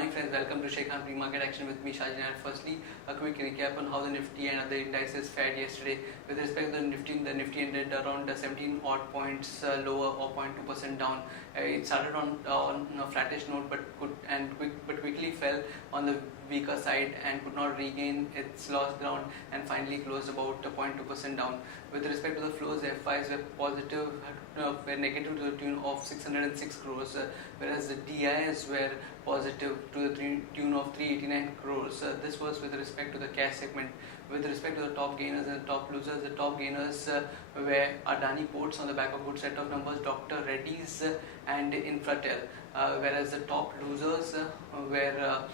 morning friends, welcome to Sharekhan pre-market action with me Shajin. Firstly, a quick recap on how the Nifty and other indices fared yesterday. With respect to the Nifty ended around 17 odd points lower or 0.2% down. It started on a flattish note but quickly fell on the weaker side and could not regain its lost ground and finally closed about 0.2% down. With respect to the flows, the FIs were positive, were negative to the tune of 606 crores, whereas the DIs were positive to the tune of 389 crores. This was with respect to the cash segment. With respect to the top gainers and the top losers, the top gainers were Adani Ports on the back of good set of numbers, Dr. Reddy's and Infratel, whereas the top losers were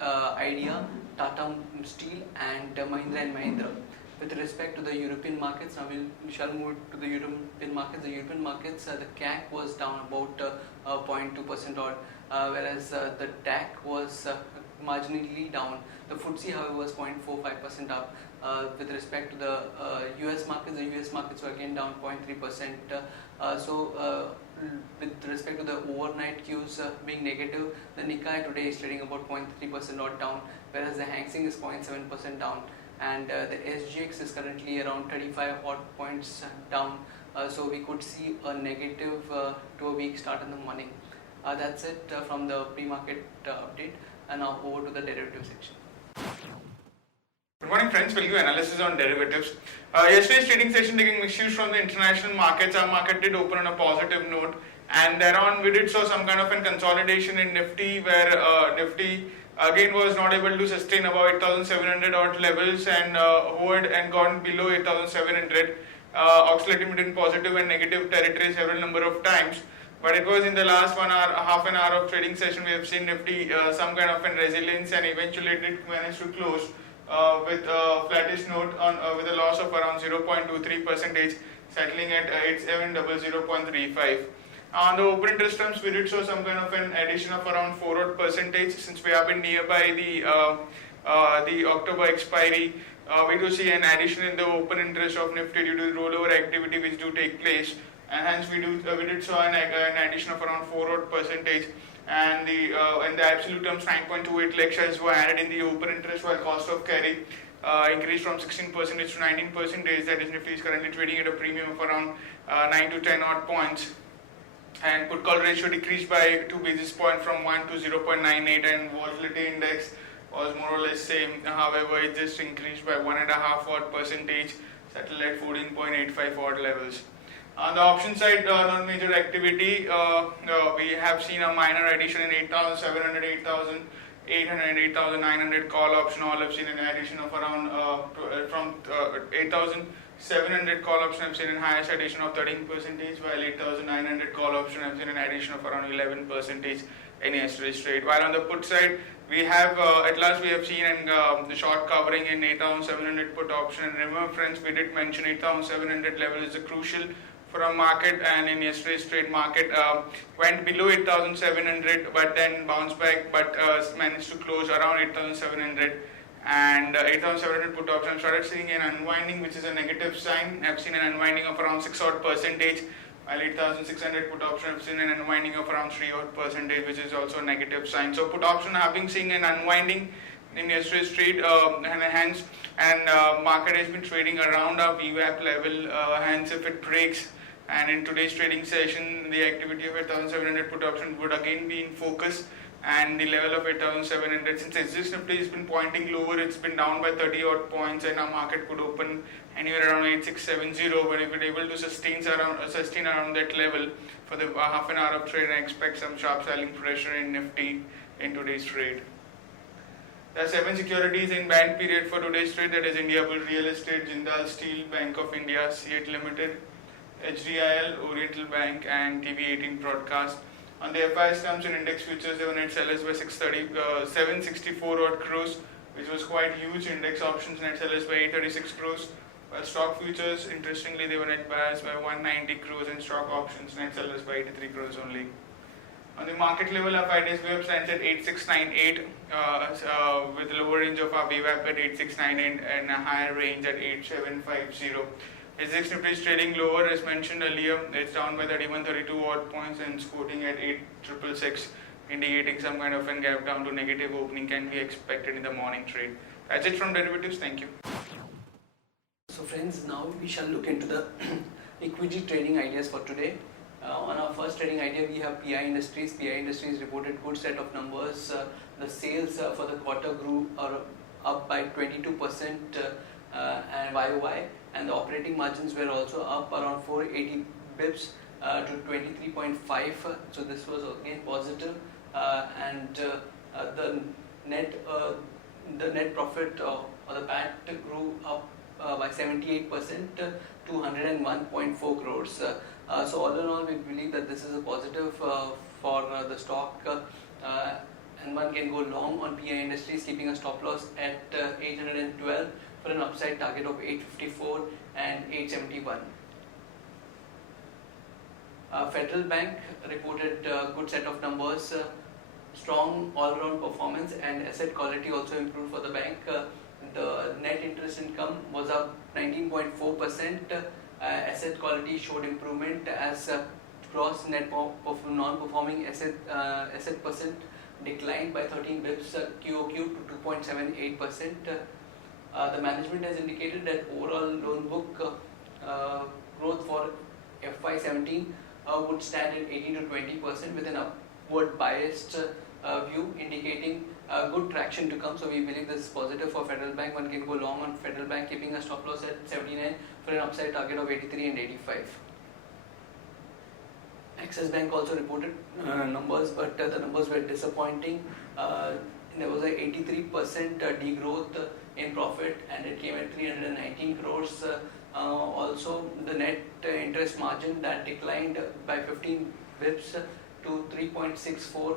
Idea, Tata Steel and Mahindra & Mahindra. With respect to the European markets, now we shall move to the European markets. The European markets, the CAC was down about 0.2% odd, whereas the DAC was marginally down. The FTSE, however, was 0.45% up. With respect to the US markets were again down 0.3%. With respect to the overnight cues being negative, the Nikkei today is trading about 0.3% odd down, whereas the Hang Seng is 0.7% down, and the SGX is currently around 35 odd points down. So we could see a negative to a weak start in the morning. That's it from the pre-market update, and now over to the derivative section. Good morning friends, we'll give analysis on derivatives. Yesterday's trading session taking mixed views from the international markets. Our market did open on a positive note, and thereon we did saw some kind of a consolidation in Nifty, where Nifty again was not able to sustain about 8,700 odd levels and hovered and gone below 8,700, oscillating between positive and negative territory several number of times. But it was in the last 1 hour, half an hour of trading session, we have seen Nifty some kind of a resilience, and eventually it did manage to close with a flattish note on with a loss of around 0.23%, settling at 8700.35. On the open interest terms, we did show some kind of an addition of around 4% since we have been nearby the October expiry. We do see an addition in the open interest of Nifty due to the rollover activity which do take place, and hence we did show an addition of around 4%. And in the absolute terms, 9.28 lakh shares were added in the open interest, while cost of carry increased from 16% to 19%. That is, Nifty is currently trading at a premium of around 9 to 10 odd points. And put call ratio decreased by 2 basis points from 1 to 0.98, and volatility index was more or less same. However, it just increased by 1.5 odd percentage, settled at 14.85 odd levels. On the option side, non major activity, we have seen a minor addition in 8,700, 8,800 and 8,900 call option. All have seen an addition of around from 8,700 call option have seen an highest addition of 13%, while 8,900 call option have seen an addition of around 11% in yesterday's trade. While on the put side, we have at last we have seen the short covering in 8,700 put option. And remember friends, we did mention 8,700 level is a crucial for a market, and in yesterday's trade market went below 8,700 but then bounced back, but managed to close around 8,700, and 8,700 put option started seeing an unwinding, which is a negative sign. I've seen an unwinding of around 6 odd percentage, while 8,600 put option have seen an unwinding of around 3 odd percentage, which is also a negative sign. So put option having seen an unwinding in yesterday's trade, and hence market has been trading around our VWAP level. Hence, if it breaks, and in today's trading session, the activity of 8,700 put option would again be in focus, and the level of 8,700, since existing Nifty has been pointing lower, it's been down by 30 odd points, and our market could open anywhere around 8670. But if we're able to sustain around that level for the half an hour of trade, I expect some sharp selling pressure in Nifty in today's trade. There are 7 securities in banned period for today's trade, that is Indiabulls Real Estate, Jindal Steel, Bank of India, C8 Limited, HDIL, Oriental Bank and TV18 Broadcast. On the FIs terms and index futures, they were net sellers by 764 odd crores, which was quite huge. Index options net sellers by 836 crores, while stock futures, interestingly, they were net buyers by 190 crores, and stock options net sellers by 83 crores only. On the market level, our 5-day VWAP stands at 8698, with a lower range of our VWAP at 8698 and a higher range at 8750. SGX Nifty is trading lower, as mentioned earlier. It's down by 3132 odd points and quoting at 8666. indicating some kind of a gap down to negative opening can be expected in the morning trade. That's it from derivatives. Thank you. So friends, now we shall look into the equity trading ideas for today. On our first trading idea, we have PI Industries. PI Industries reported good set of numbers. The sales for the quarter grew up by 22% and YOY, and the operating margins were also up around 480 bips to 23.5. So this was again positive, and the net profit or the PAT grew up by 78% to 101.4 crores. So all in all, we believe that this is a positive for the stock, and one can go long on PI Industries, keeping a stop loss at 812 for an upside target of 854 and 871. Federal Bank reported a good set of numbers, strong all-round performance, and asset quality also improved for the bank. The net interest income was up 19.4%. Asset quality showed improvement as gross net non-performing asset percent declined by 13 bips QOQ to 2.78%. The management has indicated that overall loan book growth for FY17 would stand at 18 to 20% with an upward biased view, indicating good traction to come. So we believe this is positive for Federal Bank. One can go long on Federal Bank, keeping a stop loss at 79 for an upside target of 83 and 85. Axis Bank also reported numbers, but the numbers were disappointing. There was a 83% degrowth in profit, and it came at 319 crores. Also, the net interest margin that declined by 15 bips to 3.64.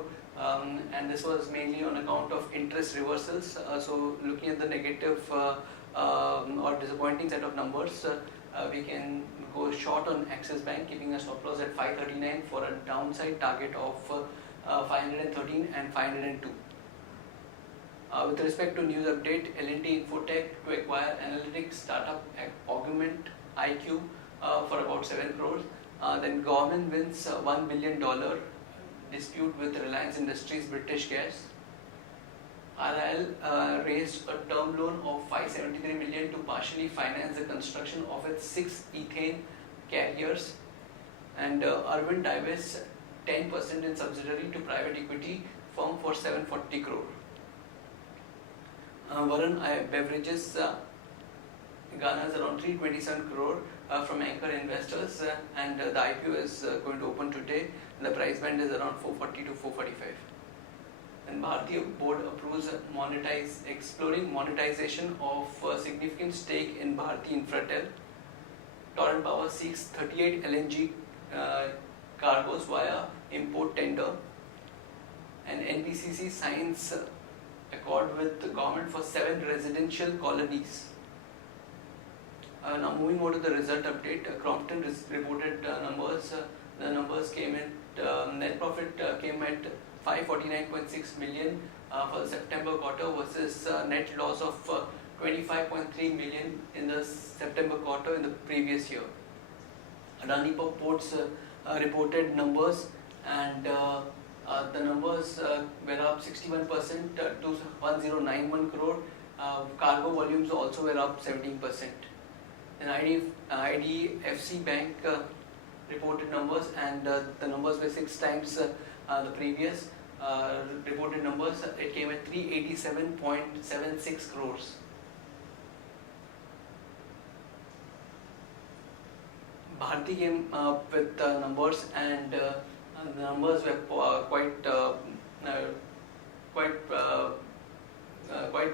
And this was mainly on account of interest reversals. So looking at the negative or disappointing set of numbers, we can go short on Axis Bank, keeping a stop loss at 539 for a downside target of 513 and 502. With respect to news update, L&T Infotech to acquire analytics startup Augment IQ for about 7 crores. Then government wins $1 billion dispute with Reliance Industries British Gas. RIL raised a term loan of 573 million to partially finance the construction of its 6 ethane carriers. And Arvind divests 10% in subsidiary to private equity firm for 740 crore. Varun Beverages garners around 327 crore from anchor investors, and the IPO is going to open today. The price band is around 440 to 445. And Bharti board approves exploring monetization of a significant stake in Bharti Infratel. Torrent Power seeks 38 LNG cargoes via import tender. And NBCC signs accord with the government for 7 residential colonies. Now moving on to the result update, Crompton reported numbers. The numbers came at net profit came at 549.6 million for the September quarter versus net loss of 25.3 million in the September quarter in the previous year. Adani Ports reported numbers, and the numbers were up 61% to 1091 crore. Cargo volumes also were up 17%. And IDFC Bank reported numbers, and the numbers were 6 times the previous reported numbers. It came at 387.76 crores. Bharti came with numbers, and the numbers were quite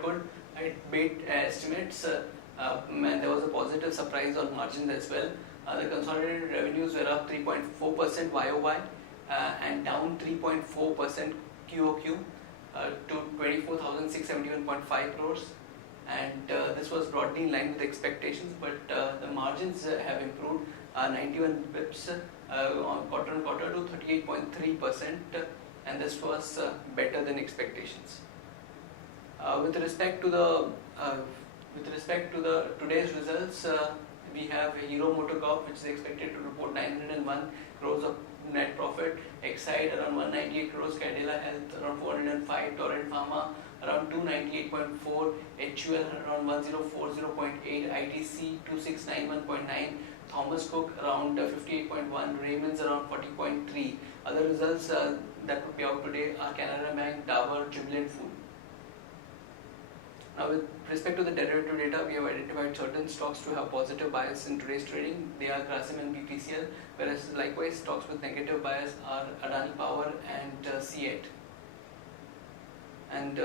good. It beat estimates, and there was a positive surprise on margins as well. The consolidated revenues were up 3.4% YOY and down 3.4% QOQ to 24,671.5 crores. And this was broadly in line with expectations, but the margins have improved 91 bips on quarter on quarter to 38.3%, and this was better than expectations. With respect to the today's results, we have Hero MotoCorp, which is expected to report 901 crores of net profit. Exide around 198 crores, Cadila Health around 405, Torrent Pharma around 298.4, HUL around 1040.8, ITC 2691.9, Thomas Cook around 58.1, Raymond's around 40.3. Other results that would be out today are Canara Bank, Dabur, Jubilant Food. Now, with respect to the derivative data, we have identified certain stocks to have positive bias in today's trading. They are Grasim and BPCL, whereas likewise stocks with negative bias are Adani Power and C8. And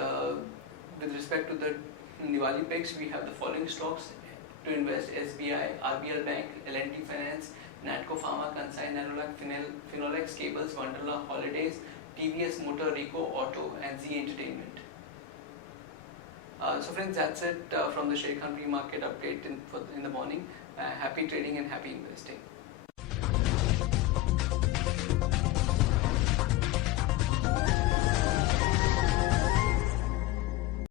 with respect to the Diwali picks, we have the following stocks to invest: SBI, RBL Bank, L&T Finance, Natco Pharma, Kansai Nerolac, Finolex Cables, Wonderla Holidays, TVS Motor, Rico Auto, and Z Entertainment. So friends, that's it from the Sharekhan pre-market update in the morning. Happy trading and happy investing.